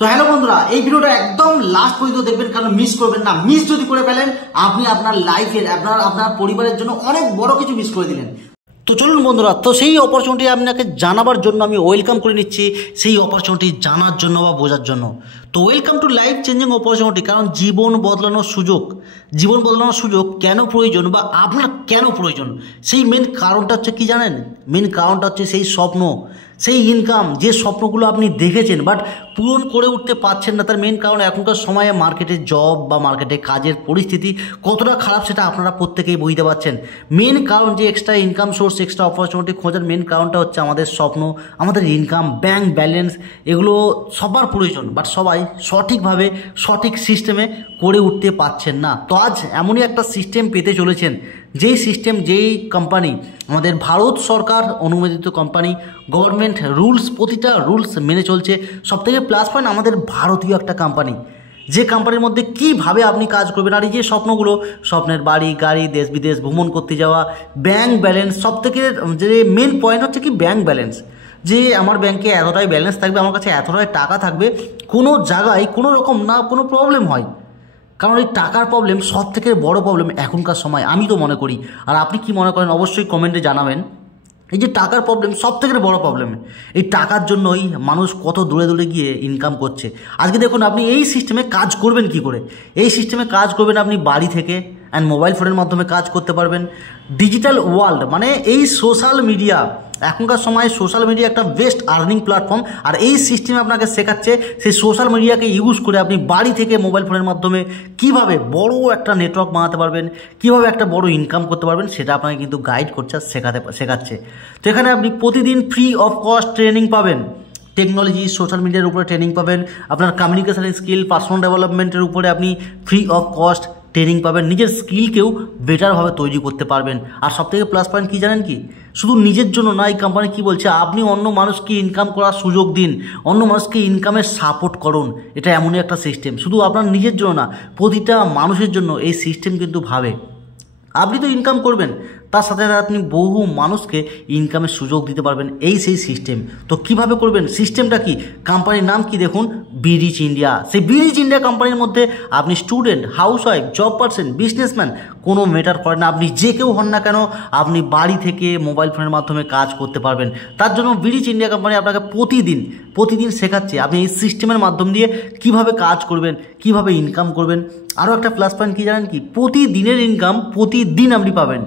তো হ্যালো বন্ধুরা, এই ভিডিওটা একদম লাস্ট পর্যন্ত দেখবেন, কারণ মিস করবেন না। মিস যদি করে ফেলেন আপনি আপনার লাইফের আপনার পরিবারের জন্য অনেক বড় কিছু মিস করে দিলেন। তো চলুন বন্ধুরা, তো সেই অপরচুনিটি আপনাকে জানাবার জন্য আমি ওয়েলকাম করে নিচ্ছি, সেই অপরচুনিটি জানার জন্য বা বোঝার জন্য। তো welcome to life changing opportunity. কারণ জীবন বদলানোর সুযোগ কেন প্রয়োজন বা আপনার কেন প্রয়োজন, সেই মেন কারণটা হচ্ছে কি জানেন? মেন কারণটা হচ্ছে সেই স্বপ্ন, সেই ইনকাম, যে স্বপ্নগুলো আপনি দেখেছেন বাট পূরণ করে উঠতে পারছেন না। তার মেন কারণ এখনকার সময়ে মার্কেটে জব বা মার্কেটে কাজের পরিস্থিতি কতটা খারাপ সেটা আপনারা প্রত্যেকেই বুঝতে পারছেন। মেন কারণ যে extra income source, extra opportunity খোঁজার মেন কারণটা হচ্ছে আমাদের স্বপ্ন, আমাদের ইনকাম, ব্যাংক ব্যালেন্স, এগুলো সবার প্রয়োজন, বাট সবাই সঠিকভাবে সঠিক সিস্টেমে করে উঠতে পারছেন না। তো আজ এমনই একটা সিস্টেম পেতে চলেছেন, যেই কোম্পানি আমাদের ভারত সরকার অনুমোদিত কোম্পানি, গভর্নমেন্ট রুলস, প্রতিটা রুলস মেনে চলছে। সবথেকে প্লাস পয়েন্ট আমাদের ভারতীয় একটা কোম্পানি, যে কোম্পানির মধ্যে কিভাবে আপনি কাজ করবেন, আর এই যে স্বপ্নগুলো, স্বপ্নের বাড়ি গাড়ি, দেশ বিদেশ ভ্রমণ করতে যাওয়া, ব্যাংক ব্যালেন্স, সবথেকে যে মেন পয়েন্ট হচ্ছে কি ব্যাংক ব্যালেন্স, যে আমার ব্যাংকে এতটাই ব্যালেন্স থাকবে, আমার কাছে এতটাই টাকা থাকবে, কোনো জায়গায় কোনো রকম না কোনো প্রবলেম হয়। কারণ এই টাকার প্রবলেম সব থেকে বড় প্রবলেম এখনকার সময়, আমি তো মনে করি। আর আপনি কি মনে করেন অবশ্যই কমেন্টে জানাবেন। এই যে টাকার প্রবলেম সব থেকে বড় প্রবলেম, এই টাকার জন্যই মানুষ কত দূরে দূরে গিয়ে ইনকাম করছে। আজকে দেখুন আপনি এই সিস্টেমে কাজ করবেন কি করে। এই সিস্টেমে কাজ করবেন আপনি বাড়ি থেকে অ্যান্ড মোবাইল ফোনের মাধ্যমে কাজ করতে পারবেন। ডিজিটাল ওয়ার্ল্ড মানে এই সোশ্যাল মিডিয়া, এখনকার সময় সোশ্যাল মিডিয়া একটা বেস্ট আর্নিং প্ল্যাটফর্ম। আর এই সিস্টেমে আপনাকে শেখাচ্ছে সেই সোশ্যাল মিডিয়াকে ইউজ করে আপনি বাড়ি থেকে মোবাইল ফোনের মাধ্যমে কিভাবে বড় একটা নেটওয়ার্ক বানাতে পারবেন, কিভাবে একটা বড় ইনকাম করতে পারবেন, সেটা আপনাকে কিন্তু গাইড করছে, শেখাচ্ছে। তো এখানে আপনি প্রতিদিন ফ্রি অফ কস্ট ট্রেনিং পাবেন, টেকনোলজি সোশ্যাল মিডিয়ার উপরে ট্রেনিং পাবেন, আপনার কমিউনিকেশন স্কিল, পার্সোনাল ডেভেলপমেন্টের উপরে আপনি ফ্রি অফ কস্ট ট্রেনিং পাবেন, নিজের স্কিলকেও বেটারভাবে তৈরি করতে পারবেন। আর সবথেকে প্লাস পয়েন্ট কী জানেন কি, শুধু নিজের জন্য না, এই কোম্পানি কী বলছে, আপনি অন্য মানুষকে ইনকাম করার সুযোগ দিন, অন্য মানুষকে ইনকামের সাপোর্ট করুন। এটা এমনই একটা সিস্টেম, শুধু আপনার নিজের জন্য না, প্রতিটা মানুষের জন্য এই সিস্টেম কিন্তু ভাবে। আপনি তো ইনকাম করবেন, তার সাথে সাথে আপনি বহু মানুষকে ইনকামের সুযোগ দিতে পারবেন, এই সেই সিস্টেম। তো কিভাবে করবেন, সিস্টেমটা কি, কোম্পানির নাম কি দেখুন, বিরিচ ইন্ডিয়া। সেই বিরিচ ইন্ডিয়া কোম্পানির মধ্যে আপনি student, housewife, job person, businessman, কোনো ম্যাটার করে না, আপনি যে কেউ হন না কেন, আপনি বাড়ি থেকে মোবাইল ফোনের মাধ্যমে কাজ করতে পারবেন। তার জন্য বিরিচ ইন্ডিয়া কোম্পানি আপনাকে প্রতিদিন শেখাচ্ছে আপনি এই সিস্টেমের মাধ্যম দিয়ে কিভাবে কাজ করবেন, কিভাবে ইনকাম করবেন। আরও একটা প্লাস পয়েন্ট কী জানেন কি, প্রতিদিনের ইনকাম প্রতিদিন আপনি পাবেন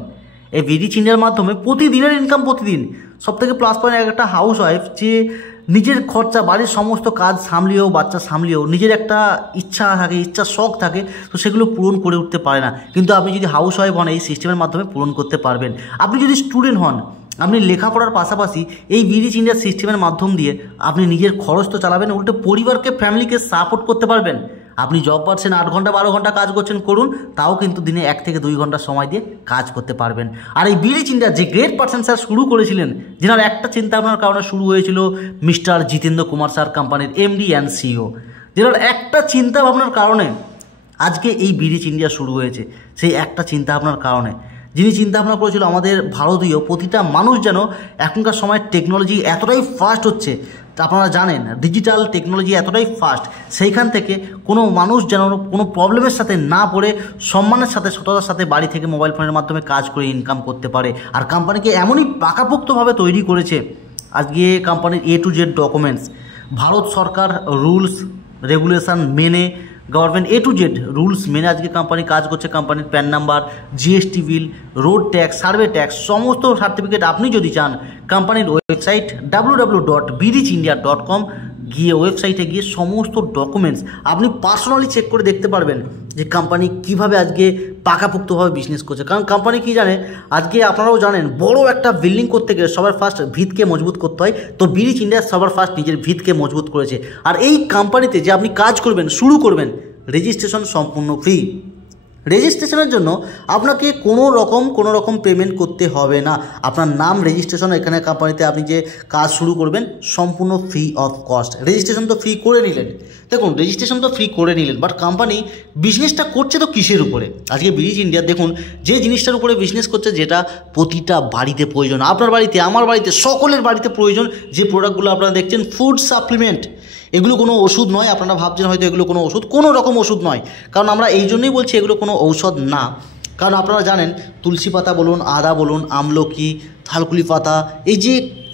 এই বিরিচ ইন্ডিয়ার মাধ্যমে, প্রতিদিনের ইনকাম প্রতিদিন। সবথেকে প্লাস পয়েন্ট একটা হাউস ওয়াইফ যে নিজের খরচা, বাড়ির সমস্ত কাজ সামলিয়েও, বাচ্চা সামলিয়েও, নিজের একটা ইচ্ছা থাকে, শখ থাকে, তো সেগুলো পূরণ করে উঠতে পারে না। কিন্তু আপনি যদি হাউস ওয়াইফ হন, এই সিস্টেমের মাধ্যমে পূরণ করতে পারবেন। আপনি যদি স্টুডেন্ট হন, আপনি লেখাপড়ার পাশাপাশি এই বিরিচ ইন্ডিয়া সিস্টেমের মাধ্যম দিয়ে আপনি নিজের খরচ তো চালাবেন, উল্টে পরিবারকে, ফ্যামিলিকে সাপোর্ট করতে পারবেন। আপনি জব পাচ্ছেন, 8 ঘন্টা 12 ঘন্টা কাজ করুন, তাও কিন্তু দিনে 1 থেকে 2 ঘন্টা সময় দিয়ে কাজ করতে পারবেন। আর এই বিরিচ ইন্ডিয়া যে গ্রেট পারসন স্যার শুরু করেছিলেন, যেনার একটা চিন্তা ভাবনার কারণে শুরু হয়েছিল, মিস্টার জিতেন্দ্র কুমার স্যার, কোম্পানির এমডি অ্যান্ড সিইও, যেনার একটা চিন্তা ভাবনার কারণে আজকে এই বিরিচ ইন্ডিয়া শুরু হয়েছে। সেই একটা চিন্তা ভাবনার কারণে, যিনি চিন্তা ভাবনা করেছিল আমাদের ভারতীয় প্রতিটা মানুষ যেন, এখনকার সময় টেকনোলজি এতটাই ফাস্ট হচ্ছে, আপনারা জানেন ডিজিটাল টেকনোলজি এতটাই ফাস্ট, সেইখান থেকে কোনো মানুষ যেন কোনো প্রবলেমের সাথে না পড়ে সম্মানের সাথে, সততার সাথে বাড়ি থেকে মোবাইল ফোনের মাধ্যমে কাজ করে ইনকাম করতে পারে। আর কোম্পানিকে এমনই পাকাপোক্তভাবে তৈরি করেছে, আজকে কোম্পানির A to Z documents, Bharat সরকার রুলস রেগুলেশন মেনে, government A to Z rules মেনে আজকে কোম্পানি কাজ করছে। কোম্পানির PAN number, GST bill, road tax, survey tax, সমস্ত সার্টিফিকেট আপনি যদি চান, কোম্পানির ওয়েবসাইট www.birichindia.com গিয়ে, ওয়েবসাইটে গিয়ে সমস্ত ডকুমেন্টস আপনি পার্সোনালি চেক করে দেখতে পারবেন যে কোম্পানি কীভাবে আজকে পাকাপোক্তভাবে বিজনেস করছে। কারণ কোম্পানি কী জানে, আজকে আপনারাও জানেন, বড় একটা বিল্ডিং করতে গেলে সবার ফার্স্ট ভিতকে মজবুত করতে হয়। তো বিরিচ ইন্ডিয়া সবার ফার্স্ট নিজের ভিতকে মজবুত করেছে। আর এই কোম্পানিতে যে আপনি কাজ করবেন, শুরু করবেন, রেজিস্ট্রেশন সম্পূর্ণ ফ্রি। রেজিস্ট্রেশনের জন্য আপনাকে কোনো রকম পেমেন্ট করতে হবে না। আপনার নাম রেজিস্ট্রেশন, এখানে কোম্পানিতে আপনি যে কাজ শুরু করবেন সম্পূর্ণ ফ্রি অফ কস্ট। রেজিস্ট্রেশন তো ফ্রি করে নিলেন, দেখুন রেজিস্ট্রেশন তো ফ্রি করে নিলেন, বাট কোম্পানি বিজনেসটা করছে তো কিসের উপরে? আজকে বিরিচ ইন্ডিয়া দেখুন যে জিনিসটার উপরে বিজনেস করছে, যেটা প্রতিটা বাড়িতে প্রয়োজন, আপনার বাড়িতে, আমার বাড়িতে, সকলের বাড়িতে প্রয়োজন, যে প্রোডাক্টগুলো আপনারা দেখছেন, ফুড সাপ্লিমেন্ট। এগুলো কোনো ওষুধ নয়। আপনারা ভাবছেন হয়তো এগুলো কোনো ওষুধ, কোনো রকম ওষুধ নয়। কারণ আমরা এই জন্যই বলছি এগুলো কোনো ঔষধ না। কারণ আপনারা জানেন তুলসী পাতা বলুন, আদা বলুন, আমলকি, থালকুলি পাতা,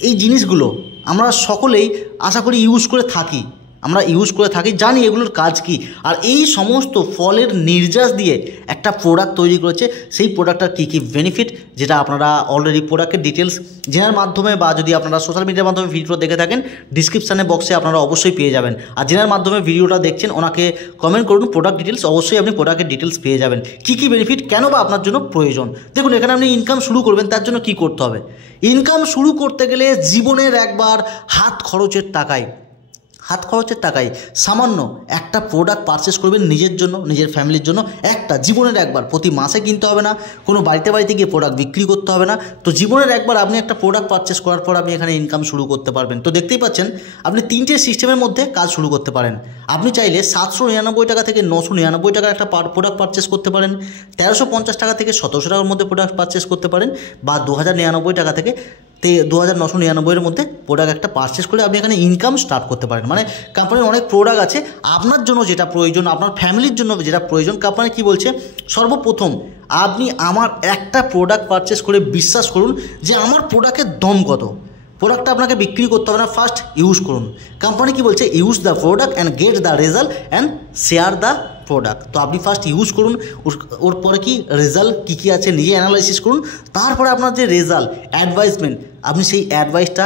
এই জিনিসগুলো আমরা সকলেই আশা করি ইউজ করে থাকি, জানি এগুলোর কাজ কি। আর এই সমস্ত ফলের নির্যাস দিয়ে একটা প্রোডাক্ট তৈরি করেছে। সেই প্রোডাক্টটার কী কী বেনিফিট, যেটা আপনারা অলরেডি প্রোডাক্টের ডিটেলস জেনার মাধ্যমে বা যদি আপনারা সোশ্যাল মিডিয়ার মাধ্যমে ভিডিও দেখে থাকেন, ডিসক্রিপশানে বক্সে আপনারা অবশ্যই পেয়ে যাবেন। আর জেনার মাধ্যমে ভিডিওটা দেখছেন ওনাকে কমেন্ট করুন প্রোডাক্ট ডিটেলস, অবশ্যই আপনি প্রোডাক্টের ডিটেলস পেয়ে যাবেন। কী কী বেনিফিট, কেন বা আপনার জন্য প্রয়োজন। দেখুন এখানে আপনি ইনকাম শুরু করবেন, তার জন্য কী করতে হবে। ইনকাম শুরু করতে গেলে জীবনের একবার হাত খরচের টাকায় সামান্য একটা প্রোডাক্ট পারচেস করবেন নিজের জন্য, নিজের ফ্যামিলির জন্য। একটা জীবনের একবার, প্রতি মাসে কিনতে হবে না, কোনো বাড়িতে গিয়ে প্রোডাক্ট বিক্রি করতে হবে না। তো জীবনের একবার আপনি একটা প্রোডাক্ট পারচেস করার পর আপনি এখানে ইনকাম শুরু করতে পারবেন। তো দেখতেই পাচ্ছেন আপনি 3টে সিস্টেমের মধ্যে কাজ শুরু করতে পারেন। আপনি চাইলে 799 টাকা থেকে 999 টাকার একটা প্রোডাক্ট পারচেস করতে পারেন, 1350 টাকা থেকে 1700 টাকার মধ্যে প্রোডাক্ট পারচেস করতে পারেন, বা 2099 টাকা থেকে 2999 মধ্যে প্রোডাক্ট একটা পারচেস করে আপনি এখানে ইনকাম স্টার্ট করতে পারেন। মানে কোম্পানির অনেক প্রোডাক্ট আছে, আপনার জন্য যেটা প্রয়োজন, আপনার ফ্যামিলির জন্য যেটা প্রয়োজন। কোম্পানি কি বলছে, সর্বপ্রথম আপনি আমার একটা প্রোডাক্ট পারচেস করে বিশ্বাস করুন যে আমার প্রোডাক্টের দম কত। প্রোডাক্টটা আপনাকে বিক্রি করতে হবে না, ফার্স্ট ইউজ করুন। কোম্পানি কি বলছে, use the product and get the result and share the product. তো আপনি ফার্স্ট ইউজ করুন, ওর পরে কি রেজাল্ট কী আছে নিজে অ্যানালাইসিস করুন। তারপরে আপনার যে রেজাল্ট, অ্যাডভাইসমেন্ট, আপনি সেই অ্যাডভাইসটা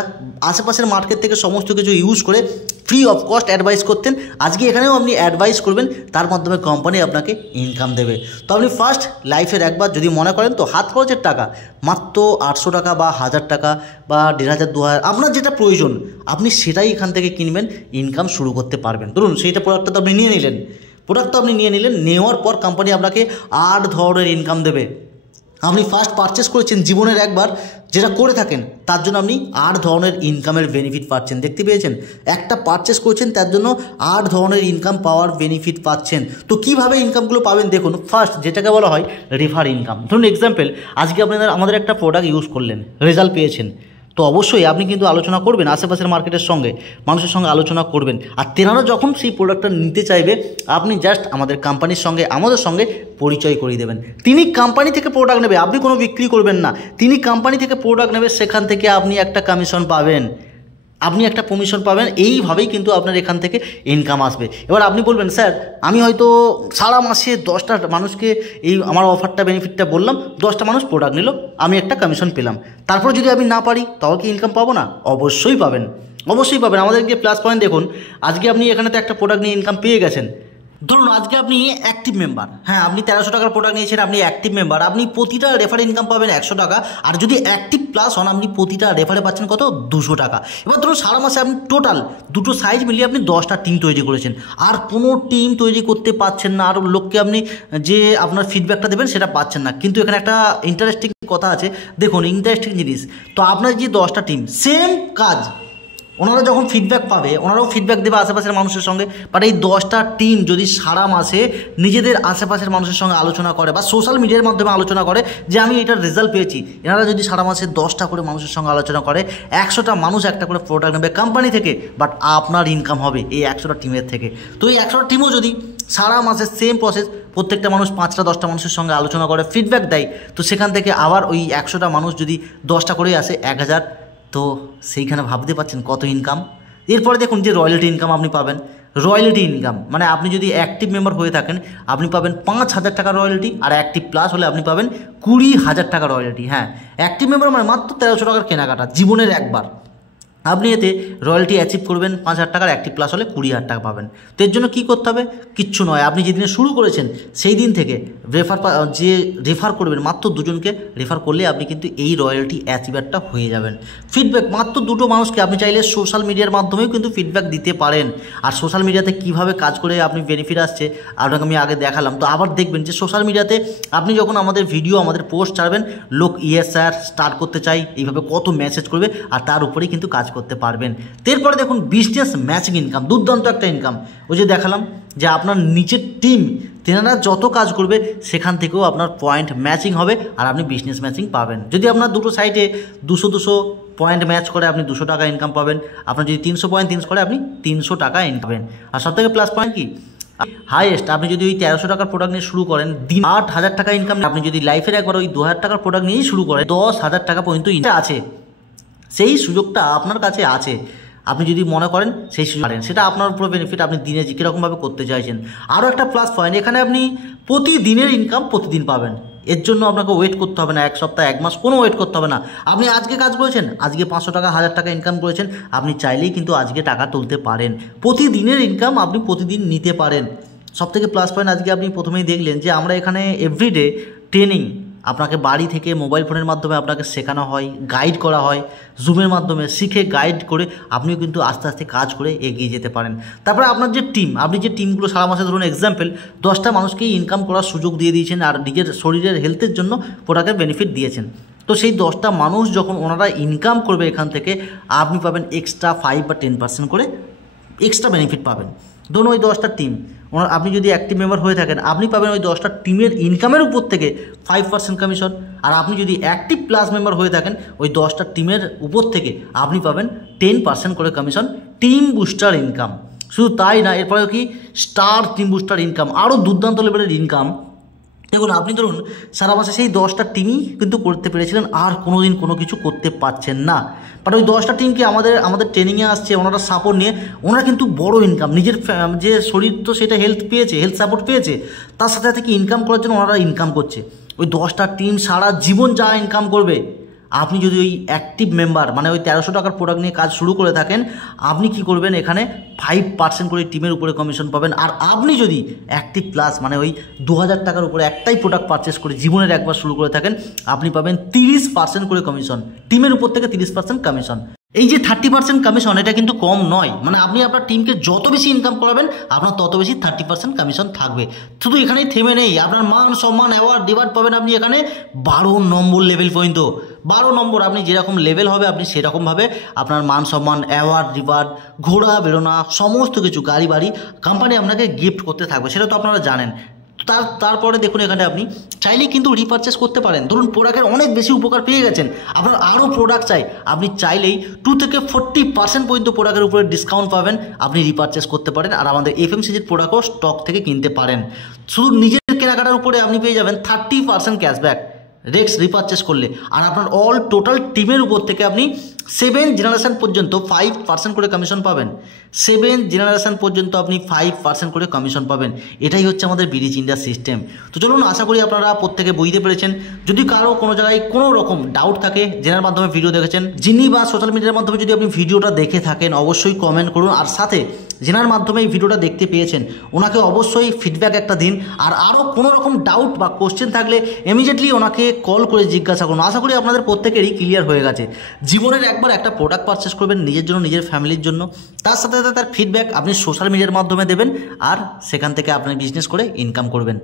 আশেপাশের মার্কেট থেকে সমস্ত কিছু ইউজ করে ফ্রি অফ কস্ট অ্যাডভাইস করতেন। আজকে এখানেও আপনি অ্যাডভাইস করবেন, তার মাধ্যমে কোম্পানি আপনাকে ইনকাম দেবে। তো আপনি ফার্স্ট লাইফের একবার যদি মনে করেন, তো হাত খরচের টাকা মাত্র 800 টাকা বা 1000 টাকা বা 1500, 2000, আপনার যেটা প্রয়োজন আপনি সেটাই এখান থেকে কিনবেন, ইনকাম শুরু করতে পারবেন। ধরুন সেইটা প্রোডাক্টটা তো আপনি নিয়ে নিলেন, নেওয়ার পর কোম্পানি আপনাকে 8 ধরনের ইনকাম দেবে। আপনি ফার্স্ট পারচেস করেছেন জীবনের একবার, যেটা করে থাকেন, তার জন্য আপনি 8 ধরনের ইনকামের বেনিফিট পাচ্ছেন। দেখতে পেয়েছেন, একটা পারচেস করেছেন তার জন্য 8 ধরনের ইনকাম পাওয়ার বেনিফিট পাচ্ছেন। তো কীভাবে ইনকামগুলো পাবেন দেখুন। ফার্স্ট যেটাকে বলা হয় রেফার ইনকাম। ধরুন এক্সাম্পল, আজকে আমাদের একটা প্রোডাক্ট ইউজ করলেন, রেজাল্ট পেয়েছেন, তো অবশ্যই আপনি কিন্তু আলোচনা করবেন আশেপাশের মার্কেটের সঙ্গে, মানুষের সঙ্গে আলোচনা করবেন। আর তেনারা যখন সেই প্রোডাক্টটা নিতে চাইবে, আপনি জাস্ট আমাদের কোম্পানির সঙ্গে, আমাদের সঙ্গে পরিচয় করিয়ে দেবেন। তিনি কোম্পানি থেকে প্রোডাক্ট নেবে, আপনি কোনো বিক্রি করবেন না, তিনি কোম্পানি থেকে প্রোডাক্ট নেবে, সেখান থেকে আপনি একটা কমিশন পাবেন, এইভাবেই কিন্তু আপনার এখান থেকে ইনকাম আসবে। এবার আপনি বলবেন, স্যার আমি হয়তো সারা মাসে 10টা মানুষকে এই আমার অফারটা, বেনিফিটটা বললাম, 10টা মানুষ প্রোডাক্ট নিল, আমি একটা কমিশন পেলাম, তারপর যদি আমি না পারি তাও কি ইনকাম পাবো না? অবশ্যই পাবেন। আমাদের যে প্লাস পয়েন্ট দেখুন, আজকে আপনি এখানে তো একটা প্রোডাক্ট নিয়ে ইনকাম পেয়ে গেছেন। ধরুন আজকে আপনি অ্যাক্টিভ মেম্বার, হ্যাঁ আপনি 1300 টাকার প্রোডাক্ট নিয়েছেন, আপনি অ্যাক্টিভ মেম্বার, আপনি প্রতিটা রেফারে ইনকাম পাবেন 100 টাকা। আর যদি অ্যাক্টিভ প্লাস হন, আপনি প্রতিটা রেফারে পাচ্ছেন কত? 200 টাকা। এবার ধরুন সারা মাসে আপনি টোটাল দুটো সাইজ মিলিয়ে আপনি 10টা টিম তৈরি করেছেন, আর কোনো টিম তৈরি করতে পারছেন না, আর লোককে আপনি যে আপনার ফিডব্যাকটা দেবেন সেটা পাচ্ছেন না। কিন্তু এখানে একটা ইন্টারেস্টিং কথা আছে, দেখুন ইন্টারেস্টিং জিনিস। তো আপনার যে 10টা টিম, সেম কাজ, ওনারা যখন ফিডব্যাক পাবে, ওনারাও ফিডব্যাক দেবে আশেপাশের মানুষের সঙ্গে। বাট এই 10টা টিম যদি সারা মাসে নিজেদের আশেপাশের মানুষের সঙ্গে আলোচনা করে বা সোশ্যাল মিডিয়ার মাধ্যমে আলোচনা করে যে আমি এটার রেজাল্ট পেয়েছি, এনারা যদি সারা মাসে 10টা করে মানুষের সঙ্গে আলোচনা করে, 100টা মানুষ একটা করে প্রোডাক্ট নেবে কোম্পানি থেকে, বাট আপনার ইনকাম হবে এই 100টা টিমের থেকে। তো এই 100টা টিমও যদি সারা মাসে সেম প্রসেস, প্রত্যেকটা মানুষ 5টা 10টা মানুষের সঙ্গে আলোচনা করে, ফিডব্যাক দেয়, তো সেখান থেকে আবার ওই 100টা মানুষ যদি 10টা করেই আসে 1000, তো সেইখানে ভাবতে পারছেন কত ইনকাম। এরপরে দেখুন যে রয়্যালটি ইনকাম আপনি পাবেন। রয়্যালটি ইনকাম মানে আপনি যদি অ্যাক্টিভ মেম্বার হয়ে থাকেন, আপনি পাবেন 5000 টাকা রয়্যালটি, আর অ্যাক্টিভ প্লাস হলে আপনি পাবেন 20000 টাকা রয়্যালটি। হ্যাঁ, অ্যাক্টিভ মেম্বার মানে মাত্র 1300 টাকার কেনাকাটা জীবনের একবার, আপনি এতে রয়্যালটি অ্যাচিভ করবেন 5000 টাকার, অ্যাক্টিভ প্লাস হলে 20000 টাকা পাবেন। তো এর জন্য কী করতে হবে? কিচ্ছু নয়, আপনি যেদিনে শুরু করেছেন সেই দিন থেকে রেফার করবেন, মাত্র 2জনকে রেফার করলে আপনি কিন্তু এই রয়্যালটি অ্যাচিভারটা হয়ে যাবেন। ফিডব্যাক মাত্র 2টো মানুষকে, আপনি চাইলে সোশ্যাল মিডিয়ার মাধ্যমেও কিন্তু ফিডব্যাক দিতে পারেন। আর সোশ্যাল মিডিয়াতে কীভাবে কাজ করে আপনি বেনিফিট আসছে আপনাকে আমি আগে দেখালাম। তো আবার দেখবেন যে সোশ্যাল মিডিয়াতে আপনি যখন আমাদের ভিডিও, আমাদের পোস্ট ছাড়বেন, লোক ইয়েস স্যার স্টার্ট করতে চাই, এইভাবে কত মেসেজ করবে, আর তার উপরেই কিন্তু কাজ করতে পারবেন। এরপরে দেখুন বিজনেস ম্যাচিং ইনকাম, দুর্দান্ত একটা ইনকাম। ওই যে দেখালাম যে আপনার নিচের টিম, তেনারা যত কাজ করবে সেখান থেকেও আপনার পয়েন্ট ম্যাচিং হবে, আর আপনি বিজনেস ম্যাচিং পাবেন। যদি আপনার দুটো সাইটে 200 পয়েন্ট ম্যাচ করে আপনি 200 টাকা ইনকাম পাবেন। আপনার যদি 300 পয়েন্ট 300 করে আপনি 300 টাকা ইনকাম পাবেন। আর সবথেকে প্লাস পয়েন্ট কি, হাইয়েস্ট আপনি যদি ওই 1300 টাকার প্রোডাক্ট নিয়ে শুরু করেন, দিন 8000 টাকা ইনকাম। আপনি যদি লাইফের একবার ওই 2000 টাকার প্রোডাক্ট নিয়েই শুরু করেন, 10,000 টাকা পর্যন্ত আছে। সেই সুযোগটা আপনার কাছে আছে, আপনি যদি মনে করেন সেই সুযোগ পারেন, সেটা আপনার উপর বেনিফিট, আপনি দিনে কীরকমভাবে করতে চাইছেন। আরও একটা প্লাস পয়েন্ট, এখানে আপনি প্রতিদিনের ইনকাম প্রতিদিন পাবেন। এর জন্য আপনাকে ওয়েট করতে হবে না, এক সপ্তাহ 1 মাস কোনো ওয়েট করতে হবে না। আপনি আজকে কাজ করেছেন, আজকে 500 টাকা 1000 টাকা ইনকাম করেছেন, আপনি চাইলেই কিন্তু আজকে টাকা তুলতে পারেন। প্রতিদিনের ইনকাম আপনি প্রতিদিন নিতে পারেন। সবথেকে প্লাস পয়েন্ট আজকে আপনি প্রথমেই দেখলেন যে আমরা এখানে এভরিডে ট্রেনিং আপনাকে বাড়ি থেকে মোবাইল ফোনের মাধ্যমে আপনাকে শেখানো হয়, গাইড করা হয়, জুমের মাধ্যমে শিখে গাইড করে আপনিও কিন্তু আস্তে আস্তে কাজ করে এগিয়ে যেতে পারেন। তারপরে আপনার যে টিম, আপনি যে টিমগুলো সারা মাসে ধরুন এক্সাম্পল 10টা মানুষকেই ইনকাম করার সুযোগ দিয়ে দিয়েছেন আর নিজের শরীরের হেলথের জন্য প্রোডাক্টের বেনিফিট দিয়েছেন। তো সেই 10টা মানুষ যখন ওনারা ইনকাম করবে এখান থেকে, আপনি পাবেন এক্সট্রা 5 বা 10% করে এক্সট্রা বেনিফিট পাবেন। ধরুন ওই 10টা টিম, আপনি যদি অ্যাক্টিভ মেম্বার হয়ে থাকেন, আপনি পাবেন ওই 10টা টিমের ইনকামের উপর থেকে 5% কমিশন। আর আপনি যদি অ্যাক্টিভ প্লাস মেম্বার হয়ে থাকেন, ওই 10টা টিমের উপর থেকে আপনি পাবেন 10% করে কমিশন, টিম বুস্টার ইনকাম। শুধু তাই না, এরপরেও কি স্টার টিম বুস্টার ইনকাম, আরও দুর্দান্ত লেভেলের ইনকাম। দেখুন আপনি ধরুন সারা মাসে সেই 10টা টিমই কিন্তু করতে পেরেছিলেন, আর কোনো দিন কোনো কিছু করতে পারছেন না। বাট ওই 10টা টিমকে আমাদের ট্রেনিংয়ে আসছে, ওনারা সাপোর্ট নিয়ে ওনারা কিন্তু বড় ইনকাম, নিজের যে শরীর তো সেটা হেলথ পেয়েছে, হেলথ সাপোর্ট পেয়েছে, তার সাথে সাথে কি ইনকাম করার জন্য ওনারা ইনকাম করছে। ওই 10টা টিম সারা জীবন যা ইনকাম করবে, আপনি যদি ওই অ্যাক্টিভ মেম্বার মানে ওই 1300 টাকার প্রোডাক্ট নিয়ে কাজ শুরু করে থাকেন, আপনি কি করবেন, এখানে 5% করে টিমের উপরে কমিশন পাবেন। আর আপনি যদি অ্যাক্টিভ প্লাস মানে ওই 2000 টাকার উপরে একটাই প্রোডাক্ট পারচেস করে জীবনের একবার শুরু করে থাকেন, আপনি পাবেন 30% করে কমিশন, টিমের উপর থেকে 30% কমিশন। এই যে 30% কমিশন, এটা কিন্তু কম নয়। মানে আপনি আপনার টিমকে যত বেশি ইনকাম করাবেন, আপনার তত বেশি 30% কমিশন থাকবে। শুধু এখানেই থেমে নেই, আপনার মান সম্মান অ্যাওয়ার্ড রিওয়ার্ড পাবেন আপনি এখানে 12 নম্বর লেভেল পর্যন্ত। 12 নম্বর, আপনি যেরকম লেভেল হবে আপনি সেরকমভাবে আপনার মান সম্মান অ্যাওয়ার্ড রিওয়ার্ড, ঘোরা বেরোনা, সমস্ত কিছু, গাড়ি বাড়ি কোম্পানি আপনাকে গিফট করতে থাকবে, সেটা তো আপনারা জানেন। তারপরে দেখুন এখানে আপনি চাইলেই কিন্তু রিপারচেস করতে পারেন। ধরুন প্রোডাক্টের অনেক বেশি উপকার পেয়ে গেছেন, আপনার আরও প্রোডাক্ট চাই, আপনি চাইলেই 2 থেকে 40% পর্যন্ত প্রোডাক্টের উপরে ডিসকাউন্ট পাবেন, আপনি রিপারচেস করতে পারেন। আর আমাদের এফএমসিজির প্রোডাক্টও স্টক থেকে কিনতে পারেন। শুধু নিজের কেনাকাটার উপরে আপনি পেয়ে যাবেন 30% ক্যাশব্যাক রেক্স রিপারচেস করলে। আর আপনার অল টোটাল টিমের উপর থেকে আপনি 7 জেনারেশন পর্যন্ত 5% করে কমিশন পাবেন। 7 জেনারেশন পর্যন্ত আপনি 5% করে কমিশন পাবেন। এটাই হচ্ছে আমাদের ব্রিজ ইন্ডিয়া সিস্টেম। তো চলুন, আশা করি আপনারা প্রত্যেকে বুঝতে পেরেছেন। যদি কারো কোনো জায়গায় কোনো রকম ডাউট থাকে, জেনার মাধ্যমে ভিডিও দেখেছেন যিনি বা সোশ্যাল মিডিয়ার মাধ্যমে যদি আপনি ভিডিওটা দেখে থাকেন, অবশ্যই কমেন্ট করুন। আর সাথে জেনার মাধ্যমে এই ভিডিওটা দেখতে পেয়েছেন, ওনাকে অবশ্যই ফিডব্যাক একটা দিন। আর আরও কোনো রকম ডাউট বা কোশ্চেন থাকলে ইমিডিয়েটলি ওনাকে কল করে জিজ্ঞাসা করুন। আশা করি আপনাদের প্রত্যেকেরই ক্লিয়ার হয়ে গেছে। জীবনের একবার একটা প্রোডাক্ট পারচেস করবেন নিজের জন্য, নিজের ফ্যামিলির জন্য, তার সাথে সাথে তার ফিডব্যাক আপনি সোশ্যাল মিডিয়ার মাধ্যমে দেবেন, আর সেখান থেকে আপনি বিজনেস করে ইনকাম করবেন।